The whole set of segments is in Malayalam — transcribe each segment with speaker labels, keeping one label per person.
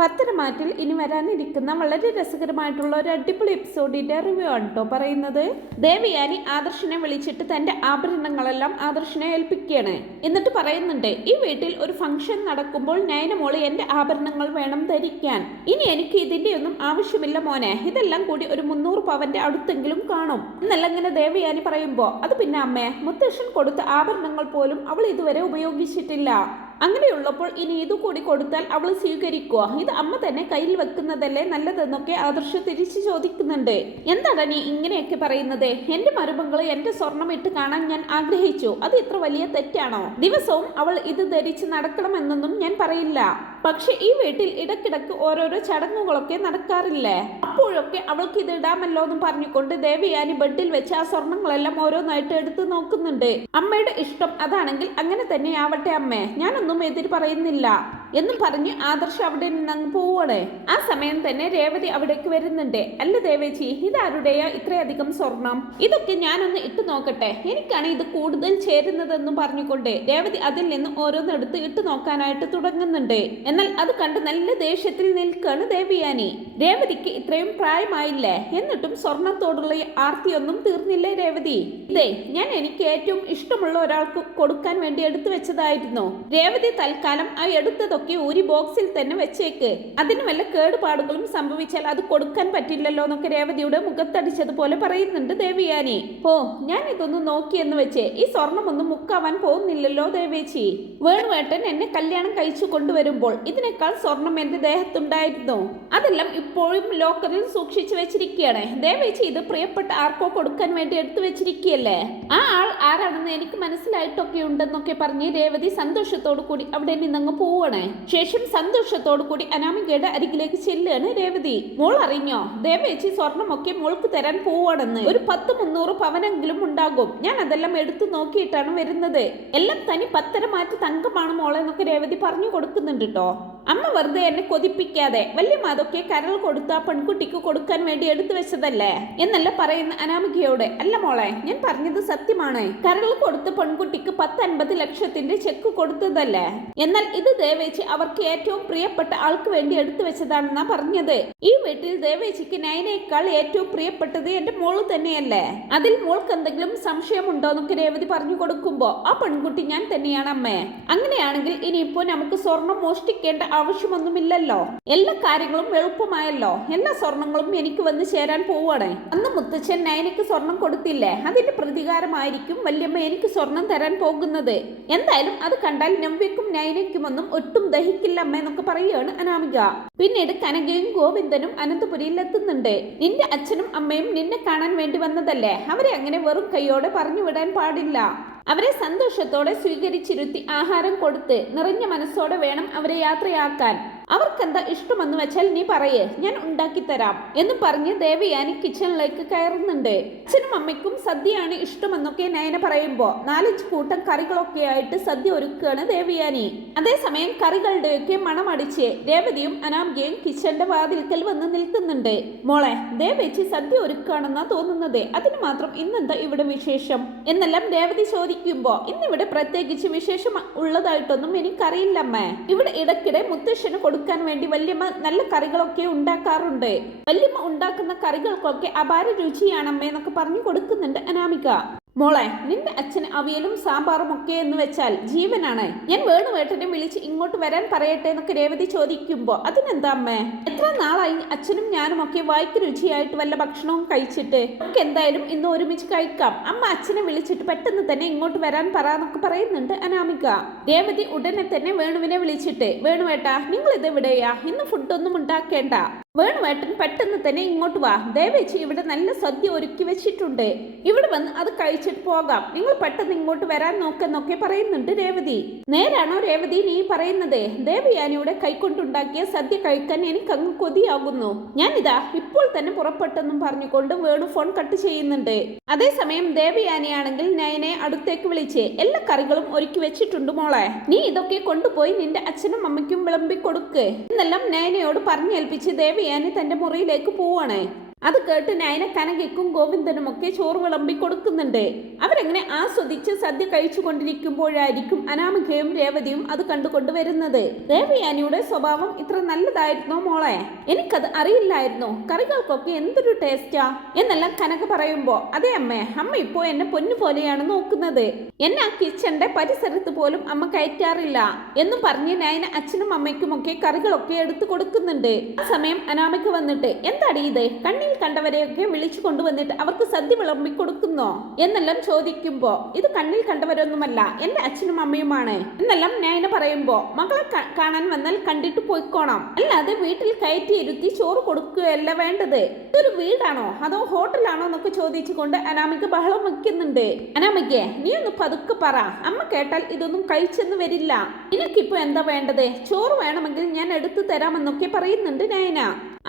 Speaker 1: പത്തരമാറ്റിൽ ഇനി വരാനിരിക്കുന്ന വളരെ രസകരമായിട്ടുള്ള ഒരു അടിപൊളി എപ്പിസോഡിന്റെ റിവ്യൂ ആണ് കേട്ടോ പറയുന്നത്. ദേവിയാനി ആദർശിനെ വിളിച്ചിട്ട് തന്റെ ആഭരണങ്ങളെല്ലാം ആദർശിനെ ഏൽപ്പിക്കുകയാണ്. എന്നിട്ട് പറയുന്നുണ്ട് ഈ വീട്ടിൽ ഒരു ഫംഗ്ഷൻ നടക്കുമ്പോൾ നയനമോൾ എന്റെ ആഭരണങ്ങൾ വേണം ധരിക്കാൻ. ഇനി എനിക്ക് ഇതിന്റെ ഒന്നും ആവശ്യമില്ല മോനെ. ഇതെല്ലാം കൂടി ഒരു മുന്നൂറ് പവന്റെ അടുത്തെങ്കിലും കാണും. എന്നല്ല ഇങ്ങനെ ദേവയാനി പറയുമ്പോ അത് പിന്നെ അമ്മേ മുത്തശ്ശൻ കൊടുത്ത ആഭരണങ്ങൾ പോലും അവൾ ഇതുവരെ ഉപയോഗിച്ചിട്ടില്ല. അങ്ങനെയുള്ളപ്പോൾ ഇനി ഇതുകൂടി കൊടുത്താൽ അവൾ സ്വീകരിക്കുക ഇത് അമ്മ തന്നെ കയ്യിൽ വെക്കുന്നതല്ലേ നല്ലതെന്നൊക്കെ ആദർശ തിരിച്ചു ചോദിക്കുന്നുണ്ട്. എന്താണ് നീ ഇങ്ങനെയൊക്കെ പറയുന്നത്? എന്റെ മരുമകൾ എന്റെ സ്വർണം ഇട്ട് കാണാൻ ഞാൻ ആഗ്രഹിച്ചു. അത് ഇത്ര വലിയ തെറ്റാണോ? ദിവസവും അവൾ ഇത് ധരിച്ച് നടക്കണമെന്നൊന്നും ഞാൻ പറയില്ല. പക്ഷെ ഈ വീട്ടിൽ ഇടക്കിടക്ക് ഓരോരോ ചടങ്ങുകളൊക്കെ നടക്കാറില്ലേ? അപ്പോഴൊക്കെ അവൾക്ക് ഇത് ഇടാമല്ലോ എന്ന് പറഞ്ഞുകൊണ്ട് ദേവിയാനി ബെഡിൽ വെച്ച് ആ സ്വർണങ്ങളെല്ലാം ഓരോന്നായിട്ട് എടുത്തു നോക്കുന്നുണ്ട്. അമ്മയുടെ ഇഷ്ടം അതാണെങ്കിൽ അങ്ങനെ തന്നെ ആവട്ടെ അമ്മേ. ഞാനൊന്നും എതിര് പറയുന്നില്ല. എന്നും പറഞ്ഞ് ആദർശ് അവിടെ നിന്ന് അങ്ങ് ആ സമയം തന്നെ രേവതി അവിടേക്ക് വരുന്നുണ്ട്. അല്ല ദേവേച്ചി ഇതാരുടെയാ ഇത്രയധികം സ്വർണം? ഇതൊക്കെ ഞാനൊന്ന് ഇട്ട് നോക്കട്ടെ. എനിക്കാണ് ഇത് കൂടുതൽ ചേരുന്നതെന്നും പറഞ്ഞുകൊണ്ട് രേവതി അതിൽ നിന്ന് ഓരോന്നെടുത്ത് ഇട്ട് നോക്കാനായിട്ട് തുടങ്ങുന്നുണ്ട്. എന്നാൽ അത് കണ്ട് നല്ല ദേഷ്യത്തിൽ നിൽക്കാണ് ദേവിയാനി. രേവതിക്ക് ഇത്രയും പ്രായമായില്ലേ? എന്നിട്ടും സ്വർണത്തോടുള്ള ആർത്തിയൊന്നും തീർന്നില്ലേ രേവതി? ഇതേ ഞാൻ എനിക്ക് ഏറ്റവും ഇഷ്ടമുള്ള ഒരാൾക്ക് കൊടുക്കാൻ വേണ്ടി എടുത്തു വെച്ചതായിരുന്നു. രേവതി തൽക്കാലം ആ എടുത്തതൊക്കെ ഊരി ബോക്സിൽ തന്നെ വെച്ചേക്ക്. അതിന് വല്ല കേടുപാടുകളും സംഭവിച്ചാൽ അത് കൊടുക്കാൻ പറ്റില്ലല്ലോ എന്നൊക്കെ രേവതിയുടെ മുഖത്തടിച്ചതുപോലെ പറയുന്നുണ്ട് ദേവിയാനി. ഓ ഞാൻ ഇതൊന്ന് നോക്കിയെന്ന് വെച്ച് ഈ സ്വർണമൊന്നും മുക്കാവാൻ പോകുന്നില്ലല്ലോ ദേവേച്ചി. വേണുവേട്ടൻ എന്നെ കല്യാണം കഴിച്ചു കൊണ്ടുവരുമ്പോൾ ഇതിനേക്കാൾ സ്വർണം എന്റെ ദേഹത്തുണ്ടായിരുന്നു. അതെല്ലാം ഇപ്പോഴും ലോക്കറിൽ സൂക്ഷിച്ചു വെച്ചിരിക്കുകയാണ്. ദേവേച്ചി ഇത് പ്രിയപ്പെട്ട ആർക്കോ കൊടുക്കാൻ വേണ്ടി എടുത്തു വെച്ചിരിക്കുകയല്ലേ? ആ ആൾ ആരാണെന്ന് എനിക്ക് മനസ്സിലായിട്ടൊക്കെ ഉണ്ടെന്നൊക്കെ പറഞ്ഞ് രേവതി സന്തോഷത്തോടു കൂടി അവിടെ നിന്നങ്ങ് പോവാണ് ശേഷം സന്തോഷത്തോടു കൂടി അനാമികയുടെ അരികിലേക്ക് ചെല്ലുകയാണ് രേവതി. മോൾ അറിഞ്ഞോ? ദേവേച്ചി സ്വർണമൊക്കെ മോൾക്ക് തരാൻ പോവാണെന്ന് ഒരു പത്ത് മുന്നൂറ് പവനെങ്കിലും ഉണ്ടാകും. ഞാൻ അതെല്ലാം എടുത്തു നോക്കിയിട്ടാണ് വരുന്നത്. എല്ലാം തനി പത്തര മാറ്റി തങ്കമാണ് മോളെന്നൊക്കെ രേവതി പറഞ്ഞു കൊടുക്കുന്നുണ്ട് കേട്ടോ അമ്മ വെറുതെ എന്നെ കൊതിപ്പിക്കാതെ വലിയ മാതൊക്കെ കരൾ കൊടുത്ത പെൺകുട്ടിക്ക് കൊടുക്കാൻ വേണ്ടി എടുത്തു വെച്ചതല്ലേ? എന്നല്ല പറയുന്ന അനാമികയോട് അല്ല മോളെ ഞാൻ പറഞ്ഞത് സത്യമാണ്. കരൾ കൊടുത്ത പെൺകുട്ടിക്ക് പത്ത് അൻപത് ലക്ഷത്തിന്റെ ചെക്ക് കൊടുത്തതല്ലേ? എന്നാൽ ഇത് ദേവേച്ചി അവർക്ക് ഏറ്റവും പ്രിയപ്പെട്ട ആൾക്ക് വേണ്ടി എടുത്തു വെച്ചതാണെന്നാ പറഞ്ഞത്. ഈ വീട്ടിൽ ദേവേച്ചിക്ക് നയനേക്കാൾ ഏറ്റവും പ്രിയപ്പെട്ടത് എന്റെ മോൾ തന്നെയല്ലേ? അതിൽ മോൾക്ക് എന്തെങ്കിലും സംശയമുണ്ടോ എന്നൊക്കെ രേവതി പറഞ്ഞു കൊടുക്കുമ്പോ ആ പെൺകുട്ടി ഞാൻ തന്നെയാണ് അമ്മേ. അങ്ങനെയാണെങ്കിൽ ഇനിയിപ്പോ നമുക്ക് സ്വർണം മോഷ്ടിക്കേണ്ട ആവശ്യമൊന്നുമില്ലല്ലോ. എല്ലാ കാര്യങ്ങളും എളുപ്പമായല്ലോ. എല്ലാ സ്വർണങ്ങളും എനിക്ക് വന്ന് ചേരാൻ പോവാണ് അന്ന് മുത്തച്ഛൻ നയനയ്ക്ക് സ്വർണം കൊടുത്തില്ലേ? അതിന്റെ പ്രതികാരമായിരിക്കും വല്യമ്മ എനിക്ക് സ്വർണം തരാൻ പോകുന്നത്. എന്തായാലും അത് കണ്ടാൽ നവ്യക്കും നയനയ്ക്കുമൊന്നും ഒട്ടും ദഹിക്കില്ല അമ്മ എന്നൊക്കെ പറയുകയാണ് അനാമിക. പിന്നീട് കനകയും ഗോവിന്ദനും അനന്തപുരിയിൽ എത്തുന്നുണ്ട്. നിന്റെ അച്ഛനും അമ്മയും നിന്നെ കാണാൻ വേണ്ടി വന്നതല്ലേ? അവരെ അങ്ങനെ വെറും കൈയോടെ പറഞ്ഞു വിടാൻ പാടില്ല. അവരെ സന്തോഷത്തോടെ സ്വീകരിച്ചിരുത്തി ആഹാരം കൊടുത്ത് നിറഞ്ഞ മനസ്സോടെ വേണം അവരെ യാത്രയാക്കാൻ. അവർക്കെന്താ ഇഷ്ടമെന്ന് വെച്ചാൽ നീ പറയേ ഞാൻ ഉണ്ടാക്കി തരാം എന്ന് പറഞ്ഞ് ദേവയാനി കിച്ചണിലേക്ക് കയറുന്നുണ്ട്. അച്ഛനും അമ്മയ്ക്കും സദ്യയാണ് ഇഷ്ടമെന്നൊക്കെ നയന പറയുമ്പോ നാലഞ്ച് കൂട്ടം കറികളൊക്കെ ആയിട്ട് സദ്യ ഒരുക്കുകയാണ് ദേവയാനി അതേസമയം കറികളുടെയൊക്കെ മണമടിച്ച് രേവതിയും അനാമികയും കിച്ചന്റെ വാതിൽക്കൽ വന്ന് നിൽക്കുന്നുണ്ട്. മോളെ ദേവേച്ചി സദ്യ ഒരുക്കുകയാണെന്നാ തോന്നുന്നത്. അതിന് മാത്രം ഇന്നെന്താ ഇവിടെ വിശേഷം? എന്നെല്ലാം രേവതി ചോദിക്കുമ്പോ ഇന്നിവിടെ പ്രത്യേകിച്ച് വിശേഷം ഉള്ളതായിട്ടൊന്നും എനിക്കറിയില്ലമ്മേ. ഇവിടെ ഇടയ്ക്കിടെ മുത്തശ്ശന് കൊടുക്കാൻ വേണ്ടി വല്യമ്മ നല്ല കറികളൊക്കെ ഉണ്ടാക്കാറുണ്ട്. വല്യമ്മ ഉണ്ടാക്കുന്ന കറികൾക്കൊക്കെ അപാര രുചിയാണമ്മേ എന്നൊക്കെ പറഞ്ഞു കൊടുക്കുന്നുണ്ട് അനാമിക. മോളെ നിന്റെ അച്ഛന് അവിയലും സാമ്പാറും ഒക്കെ എന്ന് വെച്ചാൽ ജീവനാണ്. ഞാൻ വേണുവേട്ടനെ വിളിച്ച് ഇങ്ങോട്ട് വരാൻ പറയട്ടെ എന്നൊക്കെ രേവതി ചോദിക്കുമ്പോ അതിനെന്താ അമ്മേ? എത്ര നാളായി അച്ഛനും ഞാനും ഒക്കെ വായിക്ക് രുചിയായിട്ട് വല്ല ഭക്ഷണവും കഴിച്ചിട്ട്? നമുക്ക് എന്തായാലും ഇന്ന് ഒരുമിച്ച് കഴിക്കാം. അമ്മ അച്ഛനെ വിളിച്ചിട്ട് പെട്ടെന്ന് തന്നെ ഇങ്ങോട്ട് വരാൻ പറ എന്നൊക്കെ പറയുന്നുണ്ട് അനാമിക. രേവതി ഉടനെ തന്നെ വേണുവിനെ വിളിച്ചിട്ട് വേണുവേട്ടാ നിങ്ങൾ ഇത് എവിടെയാ ഇന്ന് ഫുഡൊന്നും ഉണ്ടാക്കേണ്ട. വേണുവേട്ടൻ പെട്ടെന്ന് തന്നെ ഇങ്ങോട്ട് വാ. ദയവെച്ച് ഇവിടെ നല്ല സദ്യ ഒരുക്കി വെച്ചിട്ടുണ്ട്. ഇവിടെ വന്ന് അത് കഴിച്ചിട്ട് പോകാം. നിങ്ങൾ പെട്ടെന്ന് ഇങ്ങോട്ട് വരാൻ നോക്കെന്നൊക്കെ പറയുന്നുണ്ട് രേവതി. നേരാണോ രേവതി നീ പറയുന്നത്? ദേവയാനിയുടെ കൈക്കൊണ്ടുണ്ടാക്കിയ സദ്യ കഴിക്കാൻ എനിക്ക് അങ്ങ് കൊതിയാകുന്നു ഞാനിതാ ഇപ്പോൾ തന്നെ പുറപ്പെട്ടെന്നും പറഞ്ഞുകൊണ്ട് വേണു ഫോൺ കട്ട് ചെയ്യുന്നുണ്ട്. അതേസമയം ദേവയാനിയാണെങ്കിൽ നയനെ അടുത്തേക്ക് വിളിച്ച് എല്ലാ കറികളും ഒരുക്കി വെച്ചിട്ടുണ്ട് മോളെ. നീ ഇതൊക്കെ കൊണ്ടുപോയി നിന്റെ അച്ഛനും അമ്മയ്ക്കും വിളമ്പി കൊടുക്ക് എന്നെല്ലാം നയനയോട് പറഞ്ഞേൽപ്പിച്ച് ദേവയാനി തന്റെ മുറിയിലേക്ക് പോവാണ് അത് കേട്ട് നയനക്കനകയ്ക്കും ഗോവിന്ദനും ഒക്കെ ചോറ് വിളമ്പി കൊടുക്കുന്നുണ്ട്. അവരെങ്ങനെ ആസ്വദിച്ച് സദ്യ കഴിച്ചുകൊണ്ടിരിക്കുമ്പോഴായിരിക്കും അനാമികയും രേവതിയും അത് കണ്ടുകൊണ്ട് വരുന്നത് രേവയാനിയുടെ സ്വഭാവം ഇത്ര നല്ലതായിരുന്നോ മോളെ? എനിക്കത് അറിയില്ലായിരുന്നു. കറികൾക്കൊക്കെ എന്തൊരു ടേസ്റ്റാ? എന്നെല്ലാം കനക പറയുമ്പോ അതെ അമ്മേ അമ്മ ഇപ്പോ എന്നെ പൊന്നു പോലെയാണ് നോക്കുന്നത്. എന്നെ ആ കിച്ചന്റെ പരിസരത്ത് പോലും അമ്മ കയറ്റാറില്ല എന്ന് പറഞ്ഞ് നയന അച്ഛനും അമ്മയ്ക്കും ഒക്കെ കറികളൊക്കെ എടുത്തു കൊടുക്കുന്നുണ്ട്. ആ സമയം അനാമിക വന്നിട്ട് എന്താടി ഇത്? കണ്ടവരെയൊക്കെ വിളിച്ചു കൊണ്ടുവന്നിട്ട് അവർക്ക് സദ്യ വിളമ്പി കൊടുക്കുന്നോ എന്നെല്ലാം ചോദിക്കുമ്പോ ഇത് കണ്ണിൽ കണ്ടവരൊന്നുമല്ല എന്റെ അച്ഛനും അമ്മയുമാണ്. എന്നെല്ലാം നയന പറയുമ്പോ മകളെ കാണാൻ വന്നാൽ കണ്ടിട്ട് പോയിക്കോണം. അല്ലാതെ വീട്ടിൽ കയറ്റി ഇരുത്തി ചോറ് കൊടുക്കുകയല്ല വേണ്ടത്. ഇതൊരു വീടാണോ? അതോ ഹോട്ടലാണോ എന്നൊക്കെ ചോദിച്ചുകൊണ്ട് അനാമിക ബഹളം വയ്ക്കുന്നുണ്ട് അനാമിക്ക് നീ ഒന്ന് പതുക്കെ പറ. അമ്മ കേട്ടാൽ ഇതൊന്നും കഴിച്ചെന്ന് വരില്ല. നിനക്കിപ്പോ എന്താ വേണ്ടത്? ചോറ് വേണമെങ്കിൽ ഞാൻ എടുത്തു തരാമെന്നൊക്കെ പറയുന്നുണ്ട് നയന.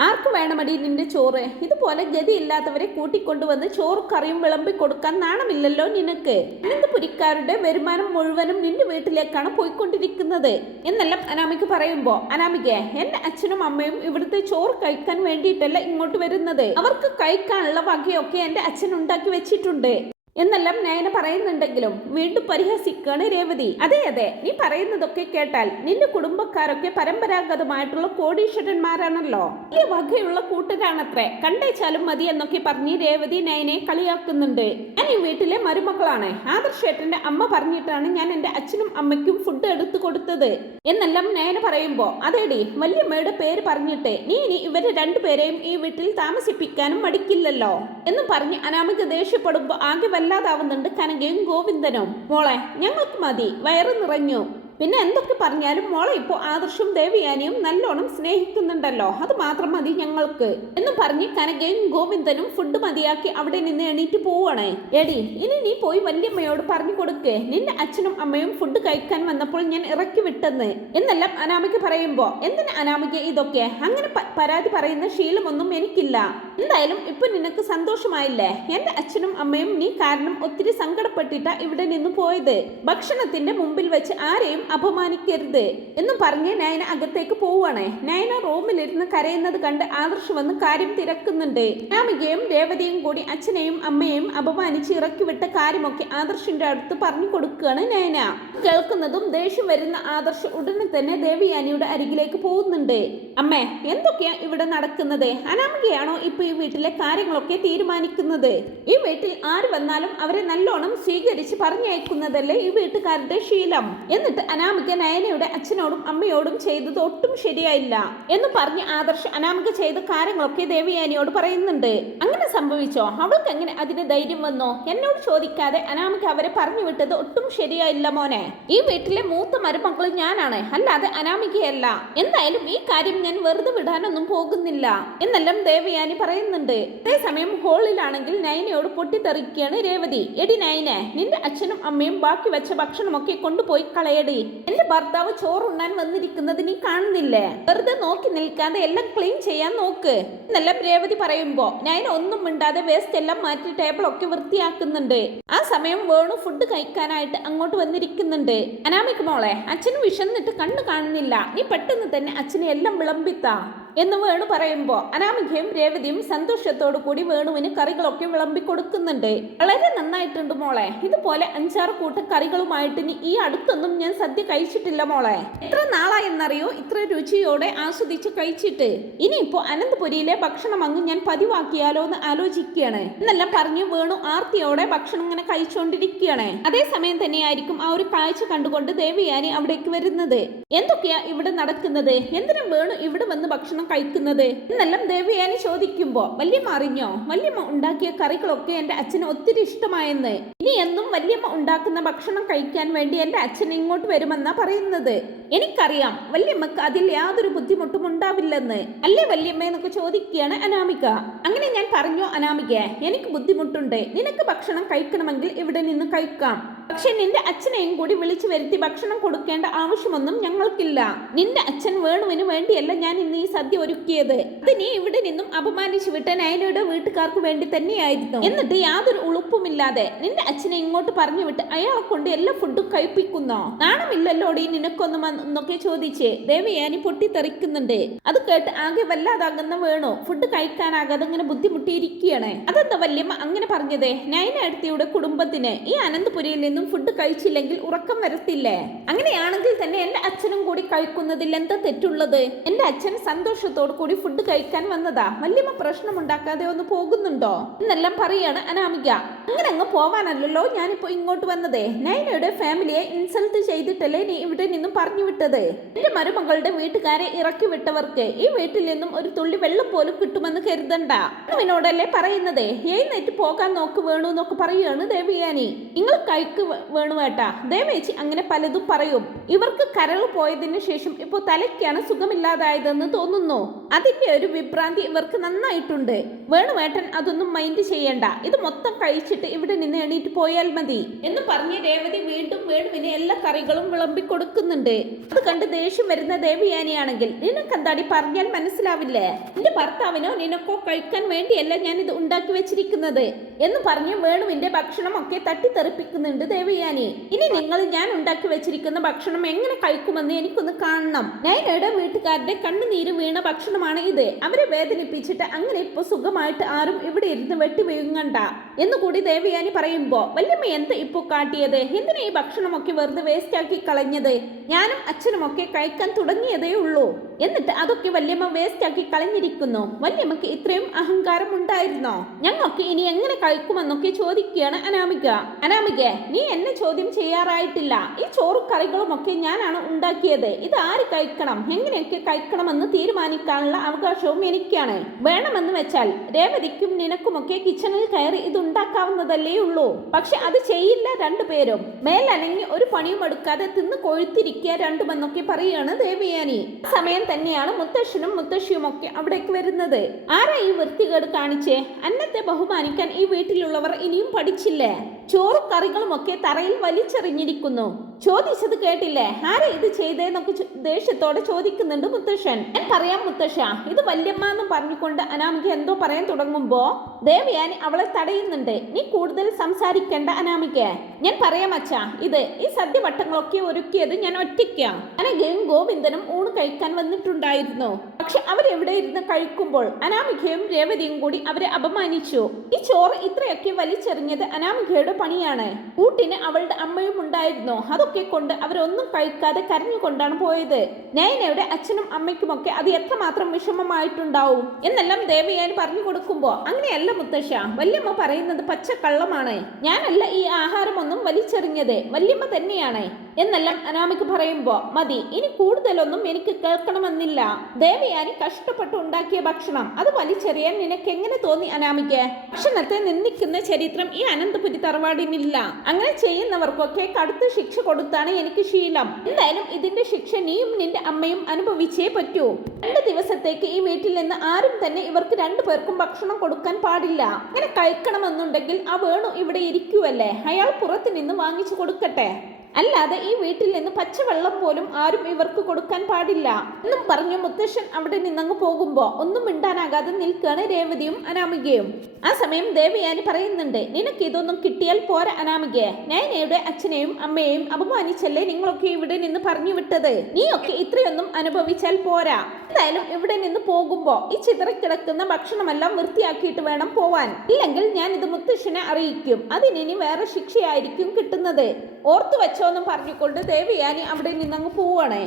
Speaker 1: ആർക്ക് വേണമടി നിന്റെ ചോറ്. ഇതുപോലെ ഗതിയില്ലാത്തവരെ കൂട്ടിക്കൊണ്ടുവന്ന് ചോറ് കറിയും വിളമ്പി കൊടുക്കാൻ നാണമില്ലല്ലോ നിനക്ക്. അനന്തപുരിക്കാരുടെ വരുമാനം മുഴുവനും നിന്റെ വീട്ടിലേക്കാണ് പോയിക്കൊണ്ടിരിക്കുന്നത്. എന്നെല്ലാം അനാമിക്ക് പറയുമ്പോ അനാമിക എന്റെ അച്ഛനും അമ്മയും ഇവിടുത്തെ ചോറ് കഴിക്കാൻ വേണ്ടിയിട്ടല്ല ഇങ്ങോട്ട് വരുന്നത്. അവർക്ക് കഴിക്കാനുള്ള വകയൊക്കെ എന്റെ അച്ഛൻ ഉണ്ടാക്കി വെച്ചിട്ടുണ്ട്. എന്നെല്ലാം നയന പറയുന്നുണ്ടെങ്കിലും വീണ്ടും പരിഹസിക്കുകയാണ് രേവതി. അതെ അതെ. നീ പറയുന്നതൊക്കെ കേട്ടാൽ നിന്റെ കുടുംബക്കാരൊക്കെ പരമ്പരാഗതമായിട്ടുള്ള കോടീശ്വരന്മാരാണല്ലോ. വലിയ വകയുള്ള കൂട്ടരാണത്രേ. കണ്ടേച്ചാലും മതി എന്നൊക്കെ പറഞ്ഞ് രേവതി നയനെ കളിയാക്കുന്നുണ്ട്. ഞാൻ ഈ വീട്ടിലെ മരുമക്കളാണ്. ആദർശേട്ടന്റെ അമ്മ പറഞ്ഞിട്ടാണ് ഞാൻ എന്റെ അച്ഛനും അമ്മയ്ക്കും ഫുഡ് എടുത്തു കൊടുത്തത്. എന്നെല്ലാം നയന പറയുമ്പോ അതേടി വല്യമ്മയുടെ പേര് പറഞ്ഞിട്ട് നീ ഇനി ഇവരെ രണ്ടുപേരെയും ഈ വീട്ടിൽ താമസിപ്പിക്കാനും മടിക്കില്ലല്ലോ. എന്ന് പറഞ്ഞ് അനാമിക ദേഷ്യപ്പെടുമ്പോ ആകെ വല്ലാതാവുന്നുണ്ട്. കനകയും ഗോവിന്ദനും. മോളെ ഞങ്ങൾക്ക് മതി. വയറ് നിറഞ്ഞു. പിന്നെ എന്തൊക്കെ പറഞ്ഞാലും മോളെ ഇപ്പോൾ ആദർശും ദേവിയാനിയും നല്ലോണം സ്നേഹിക്കുന്നുണ്ടല്ലോ. അത് മാത്രം മതി ഞങ്ങൾക്ക്. എന്ന് പറഞ്ഞ് കനകയും ഗോവിന്ദനും ഫുഡ് മതിയാക്കി അവിടെ നിന്ന് എണീറ്റ് പോവണേ എടി ഇനി നീ പോയി വല്യമ്മയോട് പറഞ്ഞു കൊടുക്ക്. നിന്റെ അച്ഛനും അമ്മയും ഫുഡ് കഴിക്കാൻ വന്നപ്പോൾ ഞാൻ ഇറക്കി വിട്ടെന്ന്. എന്നെല്ലാം അനാമിക പറയുമ്പോ എന്തിന് അനാമിക ഇതൊക്കെ? അങ്ങനെ പരാതി പറയുന്ന ശീലമൊന്നും എനിക്കില്ല. എന്തായാലും ഇപ്പൊ നിനക്ക് സന്തോഷമായില്ലേ? എന്റെ അച്ഛനും അമ്മയും നീ കാരണം ഒത്തിരി സങ്കടപ്പെട്ടിട്ടാ ഇവിടെ നിന്ന് പോയത്. ഭക്ഷണത്തിന്റെ മുമ്പിൽ വെച്ച് ആരെയും അപമാനിക്കരുത് എന്ന് പറഞ്ഞ് നയന അകത്തേക്ക് പോവുകയാണ് നയന റൂമിലിരുന്ന് കരയുന്നത് കണ്ട് ആദർശ് വന്ന് കാര്യം തിരക്കുന്നുണ്ട്. രാമികയും രേവതിയും കൂടി അച്ഛനെയും അമ്മയെയും അപമാനിച്ച് ഇറക്കി വിട്ട കാര്യമൊക്കെ ആദർശിന്റെ അടുത്ത് പറഞ്ഞു കൊടുക്കുകയാണ് നയന. കേൾക്കുന്നതും ദേഷ്യം വരുന്ന ആദർശ് ഉടനെ തന്നെ ദേവിയാനിയുടെ അരികിലേക്ക് പോകുന്നുണ്ട്. അമ്മേ എന്തൊക്കെയാ ഇവിടെ നടക്കുന്നത്? അനാമികയാണോ ഇപ്പൊ ഈ വീട്ടിലെ കാര്യങ്ങളൊക്കെ തീരുമാനിക്കുന്നത്. ഈ വീട്ടിൽ ആര് വന്നാലും അവരെ നല്ലോണം സ്വീകരിച്ച് പറഞ്ഞയക്കുന്നതല്ലേ ഈ വീട്ടുകാരുടെ ശീലം. എന്നിട്ട് അനാമിക നയനയുടെ അച്ഛനോടും അമ്മയോടും ചെയ്തത് ഒട്ടും ശരിയായില്ല എന്ന് പറഞ്ഞ് ആദർശ് അനാമിക ചെയ്ത കാര്യങ്ങളൊക്കെ ദേവിയാനിയോട് പറയുന്നുണ്ട്. അങ്ങനെ സംഭവിച്ചോ? അവൾക്ക് എങ്ങനെ അതിന് ധൈര്യം വന്നോ? എന്നോട് ചോദിക്കാതെ അനാമിക അവരെ പറഞ്ഞു വിട്ടത് ഒട്ടും ശരിയായില്ല മോനെ. ഈ വീട്ടിലെ മൂത്ത മരുമക്കൾ ഞാനാണ്. അല്ലാതെ അനാമികയല്ല. എന്തായാലും ഈ കാര്യം ഞാൻ വെറുതെ വിടാനൊന്നും പോകുന്നില്ല. എന്നെല്ലാം ദേവയാനി പറയുന്നുണ്ട്. അതേസമയം ഹോളിലാണെങ്കിൽ നയനയോട് പൊട്ടിത്തെറിക്കുകയാണ് രേവതി. എടി നയനെ നിന്റെ അച്ഛനും അമ്മയും ബാക്കി വെച്ച ഭക്ഷണമൊക്കെ കൊണ്ടുപോയി കളയടി. എന്റെ ഭർത്താവ് ചോറുണ്ണാൻ വന്നിരിക്കുന്നത് നീ കാണുന്നില്ലേ? വെറുതെ നോക്കി നിൽക്കാതെ എല്ലാം ക്ലീൻ ചെയ്യാൻ നോക്ക്. എന്നെല്ലാം രേവതി പറയുമ്പോ നയന ഒന്നും മിണ്ടാതെ വേസ്റ്റ് എല്ലാം മാറ്റി ടേബിളൊക്കെ വൃത്തിയാക്കുന്നുണ്ട്. ആ സമയം വേണു ഫുഡ് കഴിക്കാനായിട്ട് അങ്ങോട്ട് വന്നിരിക്കുന്നുണ്ട്. അനാമിക് മോളെ അച്ഛന് വിശന്നിട്ട് കണ്ണു കാണുന്നില്ല. നീ പെട്ടെന്ന് തന്നെ അച്ഛനെ എല്ലാം വിളമ്പിത്താ. എന്ന് വേണു പറയുമ്പോൾ അനാമികയും രേവതിയും സന്തോഷത്തോടു കൂടി വേണുവിന് കറികളൊക്കെ വിളമ്പി കൊടുക്കുന്നുണ്ട് വളരെ നന്നായിട്ടുണ്ട് മോളെ. ഇതുപോലെ അഞ്ചാറ് കൂട്ടം കറികളുമായിട്ട് ഈ അടുത്തൊന്നും ഞാൻ സദ്യ കഴിച്ചിട്ടില്ല മോളെ. എത്ര നാളായെന്നറിയോ? ഇത്ര രുചിയോടെ ആസ്വദിച്ച് കഴിച്ചിട്ട്. ഇനിയിപ്പോ അനന്തപുരിയിലെ ഭക്ഷണം അങ്ങ് ഞാൻ പതിവാക്കിയാലോ എന്ന് ആലോചിക്കുകയാണ്. എന്നെല്ലാം പറഞ്ഞ് വേണു ആർത്തിയോടെ ഭക്ഷണം ഇങ്ങനെ കഴിച്ചുകൊണ്ടിരിക്കുകയാണ് അതേസമയം തന്നെയായിരിക്കും ആ ഒരു കാഴ്ച കണ്ടുകൊണ്ട് ദേവിയാനി അവിടേക്ക് വരുന്നത്. എന്തൊക്കെയാ ഇവിടെ നടക്കുന്നത്? എന്തിനും വേണു ഇവിടെ വന്ന് ഭക്ഷണം കഴിക്കുന്നത് എന്നെല്ലാം ദേവയാനി ചോദിക്കുമ്പോ വല്യമ്മ അറിഞ്ഞോ? വല്യമ്മ ഉണ്ടാക്കിയ കറികളൊക്കെ എന്റെ അച്ഛന് ഒത്തിരി ഇഷ്ടമായെന്ന്. ഇനി എന്നും വല്യമ്മ ഉണ്ടാക്കുന്ന ഭക്ഷണം കഴിക്കാൻ വേണ്ടി എന്റെ അച്ഛൻ ഇങ്ങോട്ട് വരുമെന്നാ പറയുന്നത്. എനിക്കറിയാം വല്യമ്മക്ക് അതിൽ യാതൊരു ബുദ്ധിമുട്ടും ഉണ്ടാവില്ലെന്ന്. അല്ലേ വല്യമ്മ എന്നൊക്കെ ചോദിക്കുകയാണ് അനാമിക. അങ്ങനെ ഞാൻ പറഞ്ഞു അനാമിക എനിക്ക് ബുദ്ധിമുട്ടുണ്ട്. നിനക്ക് ഭക്ഷണം കഴിക്കണമെങ്കിൽ ഇവിടെ നിന്ന് കഴിക്കാം. പക്ഷെ നിന്റെ അച്ഛനെയും കൂടി വിളിച്ചു വരുത്തി ഭക്ഷണം കൊടുക്കേണ്ട ആവശ്യമൊന്നും ഞങ്ങൾക്കില്ല. നിന്റെ അച്ഛൻ വേണുവിന് വേണ്ടിയല്ല ഞാൻ ഇന്ന് ഈ സദ്യ സദ്യ ഒരുക്കിയത് അത് നീ ഇവിടെ നിന്നും അപമാനിച്ചു വിട്ട നയനയുടെ വീട്ടുകാർക്ക് വേണ്ടി തന്നെയായിരുന്നു. എന്നിട്ട് യാതൊരു ഉളുപ്പുമില്ലാതെ നിന്റെ അച്ഛനെ ഇങ്ങോട്ട് പറഞ്ഞു വിട്ട് അയാളെ കൊണ്ട് എല്ലാ ഫുഡും കഴിപ്പിക്കുന്നോ? നാണമില്ലല്ലോടി നിനക്കൊന്നും എന്നൊക്കെ ചോദിച്ച് ദേവയാനി പൊട്ടിത്തെറിക്കുന്നുണ്ട്. അത് കേട്ട് ആകെ വല്ലാതാകുന്ന വേണോ. ഫുഡ് കഴിക്കാനാകാതെ ഇങ്ങനെ ബുദ്ധിമുട്ടിയിരിക്കുകയാണ് അതെന്താ വല്യമ്മ അങ്ങനെ പറഞ്ഞത്? നൈന അടുത്തിയുടെ കുടുംബത്തിന് ഈ അനന്തപുരിയിൽ നിന്നും ഫുഡ് കഴിച്ചില്ലെങ്കിൽ ഉറക്കം വരത്തില്ലേ? അങ്ങനെയാണെങ്കിൽ തന്നെ എന്റെ അച്ഛനും കൂടി കഴിക്കുന്നതിൽ എന്താ തെറ്റുള്ളത്? എന്റെ അച്ഛൻ സന്തോഷത്തോടു കൂടി ഫുഡ് കഴിക്കാൻ വന്നതാ. വല്യമ്മ പ്രശ്നമുണ്ടാക്കാതെ ഒന്ന് പോകുന്നുണ്ടോ? എന്നെല്ലാം പറയാണ് അനാമിക. അങ്ങനെ അങ്ങ് പോവാനല്ലല്ലോ ഞാനിപ്പോ ഇങ്ങോട്ട് വന്നതേ. നൈനയുടെ ഫാമിലിയെ ഇൻസൾട്ട് ചെയ്തിട്ടല്ലേ നീ ഇവിടെ നിന്നും പറഞ്ഞു വിട്ടത്? എന്റെ മരുമകളുടെ വീട്ടുകാരെ ഇറക്കി വിട്ടവർക്ക് ഈ വീട്ടിൽ നിന്നും ഒരു തുള്ളി വെള്ളം പോലും കിട്ടുമെന്ന് കരുതണ്ട. അനുവിനോടല്ലേ പറയുന്നത്? എഴുന്നേറ്റ് പോകാൻ നോക്ക് വേണു എന്നൊക്കെ പറയുകയാണ് ദേവിയാനി. നിങ്ങൾ കൈക്ക് വേണു വേട്ടാ ദേവേച്ചി അങ്ങനെ പലതും പറയും. ഇവർക്ക് കരൾ പോയതിനു ശേഷം ഇപ്പൊ തലയ്ക്കാണ് സുഖമില്ലാതായതെന്ന് തോന്നുന്നു. അതിന്റെ ഒരു വിഭ്രാന്തി ഇവർക്ക് നന്നായിട്ടുണ്ട്. വേണുവേട്ടൻ അതൊന്നും മൈൻഡ് ചെയ്യണ്ട. ഇത് മൊത്തം കഴിച്ചിട്ട് ഇവിടെ നിന്ന് എണീറ്റ് പോയാൽ മതി എന്ന് പറഞ്ഞ് രേവതി വീണ്ടും വേണുവിന് എല്ലാ കറികളും വിളമ്പി കൊടുക്കുന്നുണ്ട്. അത് കണ്ട് ദേഷ്യം വരുന്ന ദേവിയാനിയാണെങ്കിൽ നിനക്കെന്താടി പറഞ്ഞാൽ മനസ്സിലാവില്ലേ? നിന്റെ ഭർത്താവിനോ നിനക്കോ കഴിക്കാൻ വേണ്ടിയല്ല ഞാൻ ഇത് ഉണ്ടാക്കി വെച്ചിരിക്കുന്നത് എന്ന് പറഞ്ഞ് വേണുവിന്റെ ഭക്ഷണമൊക്കെ തട്ടിത്തെറിപ്പിക്കുന്നുണ്ട് ദേവിയാനി. ഇനി നിങ്ങൾ ഞാൻ ഉണ്ടാക്കി വെച്ചിരിക്കുന്ന ഭക്ഷണം എങ്ങനെ കഴിക്കുമെന്ന് എനിക്കൊന്ന് കാണണം. ഞാൻ വീട്ടുകാരുടെ കണ്ണുനീര് വീണ ഭക്ഷണമാണ് ഇത്. അവരെ വേദനിപ്പിച്ചിട്ട് അങ്ങനെ ഇപ്പൊ സുഖമായിട്ട് ആരും ഇവിടെ ഇരുന്ന് വെട്ടിവീങ്ങണ്ട. എന്നുകൂടി ദേവയാനി പറയുമ്പോ വല്യമ്മ എന്ത് ഇപ്പൊ കാട്ടിയത്? എന്തിനാ ഈ ഭക്ഷണമൊക്കെ വെറുതെ വേസ്റ്റ് ആക്കി കളഞ്ഞത്? ഞാനും അച്ഛനുമൊക്കെ കഴിക്കാൻ തുടങ്ങിയതേ ഉള്ളൂ. എന്നിട്ട് അതൊക്കെ വല്യമ്മ വേസ്റ്റ് ആക്കി കളഞ്ഞിരിക്കുന്നു. വല്യമ്മക്ക് ഇത്രയും അഹങ്കാരം ഉണ്ടായിരുന്നോ ഞങ്ങൾക്ക് ഇനി എങ്ങനെ കഴിക്കുമെന്നൊക്കെ ചോദിക്കുകയാണ് അനാമിക. അനാമിക നീ എന്നെ ചോദ്യം ചെയ്യാറായിട്ടില്ല. ഈ ചോറും കറികളും ഒക്കെ ഞാനാണ് ഉണ്ടാക്കിയത്. ഇത് ആര് കഴിക്കണം? എങ്ങനെയൊക്കെ കഴിക്കണമെന്ന് തീരുമാനിക്കാനുള്ള അവകാശവും എനിക്കാണ്. വേണമെന്ന് വെച്ചാൽ രേവതിക്കും നിനക്കുമൊക്കെ കിച്ചണിൽ കയറി ഇത് ഉണ്ടാക്കാവുന്നതല്ലേ ഉള്ളൂ. പക്ഷെ അത് ചെയ്യില്ല രണ്ടുപേരും മേലനങ്ങി ഒരു പണിയും എടുക്കാതെ തിന്ന് കൊഴുത്തിരിക്കുക രണ്ടുമെന്നൊക്കെ പറയുകയാണ് ദേവിയാനി. സമയം തന്നെയാണ് മുത്തശ്ശനും മുത്തശ്ശിയും ഒക്കെ അവിടേക്ക് വരുന്നത്. ആരാ ഈ വൃത്തികേട് കാണിച്ചേ? അന്നത്തെ ബഹുമാനിക്കാൻ ഈ വീട്ടിലുള്ളവർ ഇനിയും പഠിച്ചില്ലേ? ചോറും കറികളും ഒക്കെ തറയിൽ വലിച്ചെറിഞ്ഞിരിക്കുന്നു. ചോദിച്ചത് കേട്ടില്ലേ? ആരാ ഇത് ചെയ്തേന്നൊക്കെ ദേഷ്യത്തോടെ ചോദിക്കുന്നുണ്ട് മുത്തശ്ശൻ. ഞാൻ പറയാം മുത്തശ്ശ ഇത് വല്യമ്മ എന്ന് പറഞ്ഞുകൊണ്ട് അനാമിക എന്തോ പറയാൻ തുടങ്ങുമ്പോ ദേവയാനി അവളെ തടയുന്നുണ്ട്. നീ കൂടുതൽ സംസാരിക്കേണ്ട അനാമിക. ഞാൻ പറയാം അച്ഛ ഇത് ഈ സദ്യവട്ടങ്ങളൊക്കെ ഒരുക്കിയത് ഞാൻ ഒറ്റയ്ക്കാ. അനഘയും ഗോവിന്ദനും ഊണ് കഴിക്കാൻ വന്നിട്ടുണ്ടായിരുന്നു പക്ഷെ അവരെവിടെ ഇരുന്ന് കഴിക്കുമ്പോൾ അനാമികയും രേവതിയും കൂടി അവരെ അപമാനിച്ചു. ഈ ചോറ് ഇത്രയൊക്കെ വലിച്ചെറിഞ്ഞത് അനാമികയുടെ പണിയാണ്. കൂട്ടിന് അവളുടെ അമ്മയും ഉണ്ടായിരുന്നു. അതൊക്കെ കൊണ്ട് അവരൊന്നും കഴിക്കാതെ കരഞ്ഞുകൊണ്ടാണ് പോയത്. നയനയുടെ അച്ഛനും അമ്മയ്ക്കുമൊക്കെ അത് എത്രമാത്രം വിഷമമായിട്ടുണ്ടാവും? എന്നെല്ലാം ദേവയാൻ പറഞ്ഞു കൊടുക്കുമ്പോ അങ്ങനെയല്ല മുത്തശ്ശ വല്യമ്മ പറയുന്നത് പച്ച കള്ളമാണ് ഞാനല്ല ഈ ആഹാരമൊന്നും വലിച്ചെറിഞ്ഞത്. വല്യമ്മ തന്നെയാണ്. എന്നെല്ലാം അനാമിക പറയുമ്പോ മതി ഇനി കൂടുതലൊന്നും എനിക്ക് കേൾക്കണമെന്നില്ല ദേവയാനി കഷ്ടപ്പെട്ട് ഉണ്ടാക്കിയ ഭക്ഷണം. അത് വലിച്ചെറിയാൻ നിനക്ക് എങ്ങനെ തോന്നി അനാമിക്ക് ഭക്ഷണത്തെ നിന്ദിക്കുന്ന ചരിത്രം ഈ അനന്തപുരി തറവാടിനില്ല. അങ്ങനെ ചെയ്യുന്നവർക്കൊക്കെ കടുത്ത ശിക്ഷ കൊടുത്താണ് എനിക്ക് ശീലം. എന്തായാലും ഇതിന്റെ ശിക്ഷ നീയും നിന്റെ അമ്മയും അനുഭവിച്ചേ പറ്റൂ. രണ്ട് ദിവസത്തേക്ക് ഈ വീട്ടിൽ നിന്ന് ആരും തന്നെ ഇവർക്ക് രണ്ടു പേർക്കും ഭക്ഷണം കൊടുക്കാൻ പാടില്ല. അങ്ങനെ കഴിക്കണമെന്നുണ്ടെങ്കിൽ ആ വേണു ഇവിടെ ഇരിക്കുവല്ലേ? അയാൾ പുറത്തു നിന്ന് വാങ്ങിച്ചു കൊടുക്കട്ടെ. അല്ലാതെ ഈ വീട്ടിൽ നിന്ന് പച്ചവെള്ളം പോലും ആരും ഇവർക്ക് കൊടുക്കാൻ പാടില്ല. എന്നും പറഞ്ഞു മുത്തശ്ശൻ അവിടെ നിന്നങ്ങ് പോകുമ്പോ ഒന്നും മിണ്ടാനാകാതെ നിൽക്കുകയാണ് രേവതിയും അനാമികയും. ആ സമയം ദേവയാനി പറയുന്നുണ്ട് നിനക്ക് ഇതൊന്നും കിട്ടിയാൽ പോരാ അനാമികയെ നയനയുടെ അച്ഛനെയും അമ്മയെയും അപമാനിച്ചല്ലേ നിങ്ങളൊക്കെ ഇവിടെ നിന്ന് പറഞ്ഞു വിട്ടത്? നീയൊക്കെ ഇത്രയൊന്നും അനുഭവിച്ചാൽ പോരാ. എന്തായാലും ഇവിടെ നിന്ന് പോകുമ്പോ ഈ ചിതറിക്കിടക്കുന്ന ഭക്ഷണമെല്ലാം വൃത്തിയാക്കിയിട്ട് വേണം പോവാൻ. ഇല്ലെങ്കിൽ ഞാൻ ഇത് മുത്തശ്ശനെ അറിയിക്കും. അതിനി വേറെ ശിക്ഷയായിരിക്കും കിട്ടുന്നത്. ഓർത്തു വെച്ചോന്നും പറഞ്ഞുകൊണ്ട് ദേവിയാനി അവിടെ നിന്നങ്ങ് പോവാണ്.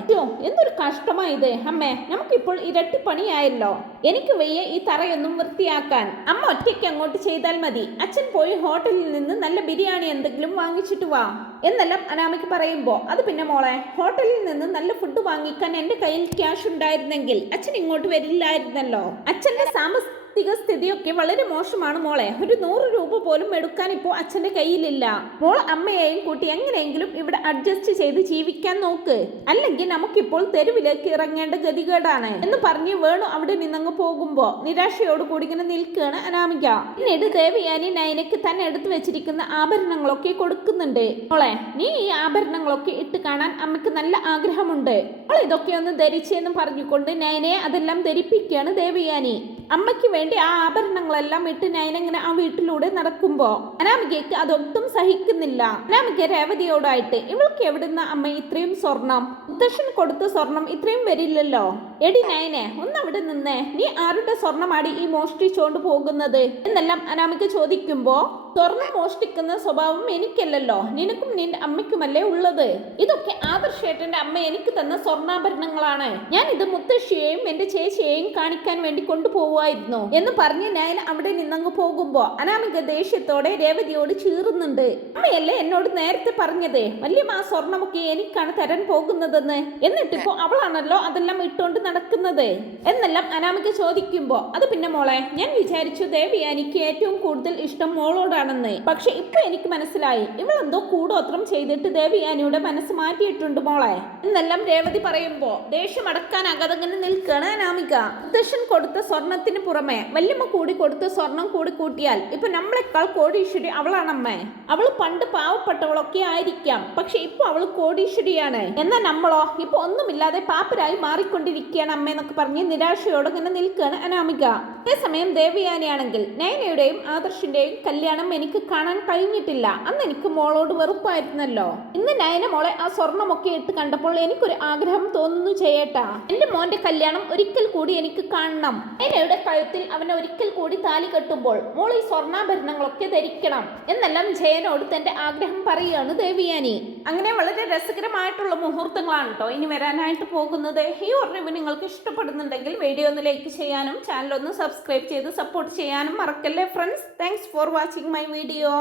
Speaker 1: എന്തൊരു കഷ്ടമായി ഇത്. അമ്മേ നമുക്കിപ്പോൾ ഇരട്ടി പണിയായല്ലോ. എനിക്ക് വയ്യ ഈ തറയൊന്നും വൃത്തിയാക്കാൻ. അമ്മ ഒറ്റയ്ക്ക് അങ്ങോട്ട് ചെയ്താൽ മതി. അച്ഛൻ പോയി ഹോട്ടലിൽ നിന്ന് നല്ല ബിരിയാണി എന്തെങ്കിലും വാങ്ങിച്ചിട്ട് വാ. എന്നെല്ലാം അനാമിക്ക് പറയുമ്പോ അത് പിന്നെ മോളെ ഹോട്ടലിൽ നിന്ന് നല്ല ഫുഡ് വാങ്ങിക്കാൻ എന്റെ കയ്യിൽ ക്യാഷ് ഉണ്ടായിരുന്നെങ്കിൽ അച്ഛൻ ഇങ്ങോട്ട് വരില്ലായിരുന്നല്ലോ. അച്ഛന്റെ സാമസ് സാമ്പത്തിക സ്ഥിതിയൊക്കെ വളരെ മോശമാണ് മോളെ. ഒരു നൂറ് രൂപ പോലും എടുക്കാൻ ഇപ്പോൾ അച്ഛന്റെ കയ്യിലില്ല. മോൾ അമ്മയെയും കൂട്ടി എങ്ങനെയെങ്കിലും ഇവിടെ അഡ്ജസ്റ്റ് ചെയ്ത് ജീവിക്കാൻ നോക്ക്. അല്ലെങ്കിൽ നമുക്കിപ്പോൾ തെരുവിലേക്ക് ഇറങ്ങേണ്ട ഗതികേടാണ്. എന്ന് പറഞ്ഞ് വേണു അവിടെ നിന്നങ്ങ് പോകുമ്പോൾ നിരാശയോട് കൂടി ഇങ്ങനെ നിൽക്കുകയാണ് അനാമിക. പിന്നീട് ദേവിയാനി നയനക്ക് തന്നെ എടുത്തു വെച്ചിരിക്കുന്ന ആഭരണങ്ങളൊക്കെ കൊടുക്കുന്നുണ്ട്. മോളെ നീ ഈ ആഭരണങ്ങളൊക്കെ ഇട്ട് കാണാൻ അമ്മയ്ക്ക് നല്ല ആഗ്രഹമുണ്ട്. മോൾ ഇതൊക്കെ ഒന്ന് ധരിച്ചെന്ന് പറഞ്ഞുകൊണ്ട് നയനെ അതെല്ലാം ധരിപ്പിക്കുകയാണ് ദേവയാനി അമ്മയ്ക്ക് വേണ്ടി ആ ആഭരണങ്ങളെല്ലാം ഇട്ട് നയനങ്ങനെ ആ വീട്ടിലൂടെ നടക്കുമ്പോ അനാമികയ്ക്ക് അതൊട്ടും സഹിക്കുന്നില്ല. അനാമിക രേവതിയോടായിട്ട് ഇവൾക്ക് എവിടുന്ന അമ്മ ഇത്രയും സ്വർണം? മുത്തശ്ശൻ കൊടുത്ത സ്വർണം ഇത്രയും വരില്ലല്ലോ? എടി നയനെ ഒന്ന് അവിടെ നിന്നേ. നീ ആരുടെ സ്വർണമാടി ഈ മോഷ്ടിച്ചോണ്ട് പോകുന്നത്? എന്നെല്ലാം അനാമിക ചോദിക്കുമ്പോ സ്വർണം മോഷ്ടിക്കുന്ന സ്വഭാവം എനിക്കല്ലല്ലോ. നിനക്കും നിന്റെ അമ്മയ്ക്കുമല്ലേ ഉള്ളത്? ഇതൊക്കെ ആദർശേട്ടന്റെ അമ്മ എനിക്ക് തന്ന സ്വർണാഭരണങ്ങളാണ്. ഞാൻ ഇത് മുത്തശ്ശിയെയും എന്റെ ചേച്ചിയെയും കാണിക്കാൻ വേണ്ടി കൊണ്ടുപോകുമായിരുന്നു എന്ന് പറഞ്ഞ് ഞാൻ അവിടെ നിന്നങ്ങ് പോകുമ്പോ അനാമിക ദേഷ്യത്തോടെ രേവതിയോട് ചീറുന്നുണ്ട്. അമ്മയല്ലേ എന്നോട് നേരത്തെ പറഞ്ഞത്? വല്യമ്മ ആ സ്വർണമൊക്കെ എനിക്കാണ് തരാൻ പോകുന്നതെന്ന്. എന്നിട്ടിപ്പോ അവളാണല്ലോ അതെല്ലാം ഇട്ടുകൊണ്ട് നടക്കുന്നത്? എന്നെല്ലാം അനാമിക ചോദിക്കുമ്പോ അത് പിന്നെ മോളെ ഞാൻ വിചാരിച്ചു ദേവിയാനിക്ക് ഏറ്റവും കൂടുതൽ ഇഷ്ടം മോളോടാണെന്ന് പക്ഷെ ഇപ്പൊ എനിക്ക് മനസ്സിലായി. ഇവളെന്തോ കൂടോത്രം ചെയ്തിട്ട് ദേവിയാനിയുടെ മനസ്സ് മാറ്റിയിട്ടുണ്ട് മോളെ. എന്നെല്ലാം രേവതി പറയുമ്പോ ദേഷ്യം അടക്കാനാകാതെ ഇങ്ങനെ നിൽക്കണ അനാമിക. ദശൻ കൊടുത്ത സ്വർണത്തിന് പുറമെ വല്യമ്മ കൂടി കൊടുത്ത സ്വർണം കൂടി കൂട്ടിയാൽ ഇപ്പൊ നമ്മളെക്കാൾ കോടീശ്വരി അവളാണമ്മേ. അവൾ പണ്ട് പാവപ്പെട്ടവളൊക്കെ ആയിരിക്കാം. പക്ഷെ ഇപ്പൊ അവൾ കോടീശ്വരിയാണ്. എന്നാൽ നമ്മളോ? ഇപ്പൊ ഒന്നുമില്ലാതെ പാപ്പരായി മാറിക്കൊണ്ടിരിക്കുകയാണ് അമ്മ എന്നൊക്കെ പറഞ്ഞ് നിരാശയോടെ ഇങ്ങനെ നിൽക്കുകയാണ് അനാമിക. അതേസമയം ദേവിയാനയാണെങ്കിൽ നയനയുടെയും ആദർശിന്റെയും കല്യാണം എനിക്ക് കാണാൻ കഴിഞ്ഞിട്ടില്ല. അന്ന് എനിക്ക് മോളോട് വെറുപ്പായിരുന്നല്ലോ. ഇന്ന് നയന മോളെ ആ സ്വർണമൊക്കെ ഇട്ട് കണ്ടപ്പോൾ എനിക്കൊരു ആഗ്രഹം തോന്നുന്നു ചെയ്യട്ടാ എന്റെ മോന്റെ കല്യാണം ഒരിക്കൽ കൂടി എനിക്ക് കാണണം. നയനയുടെ കഴുത്തിൽ അവനെ ഒരിക്കൽ കൂടി താലി കെട്ടുമ്പോൾ മോൾ ഈ സ്വർണാഭരണങ്ങളൊക്കെ ധരിക്കണം എന്നെല്ലാം ജയനോട് തന്റെ ആഗ്രഹം പറയുകയാണ് ദേവിയാനി. അങ്ങനെ വളരെ രസകരമായിട്ടുള്ള മുഹൂർത്തങ്ങളാണ് കേട്ടോ ഇനി വരാനായിട്ട് പോകുന്നത്. ഈ അറിവ് നിങ്ങൾക്ക് ഇഷ്ടപ്പെടുന്നുണ്ടെങ്കിൽ വീഡിയോ ഒന്ന് ലൈക്ക് ചെയ്യാനും ചാനൽ ഒന്ന് സബ്സ്ക്രൈബ് ചെയ്ത് സപ്പോർട്ട് ചെയ്യാനും മറക്കല്ലേ friends thanks for watching my video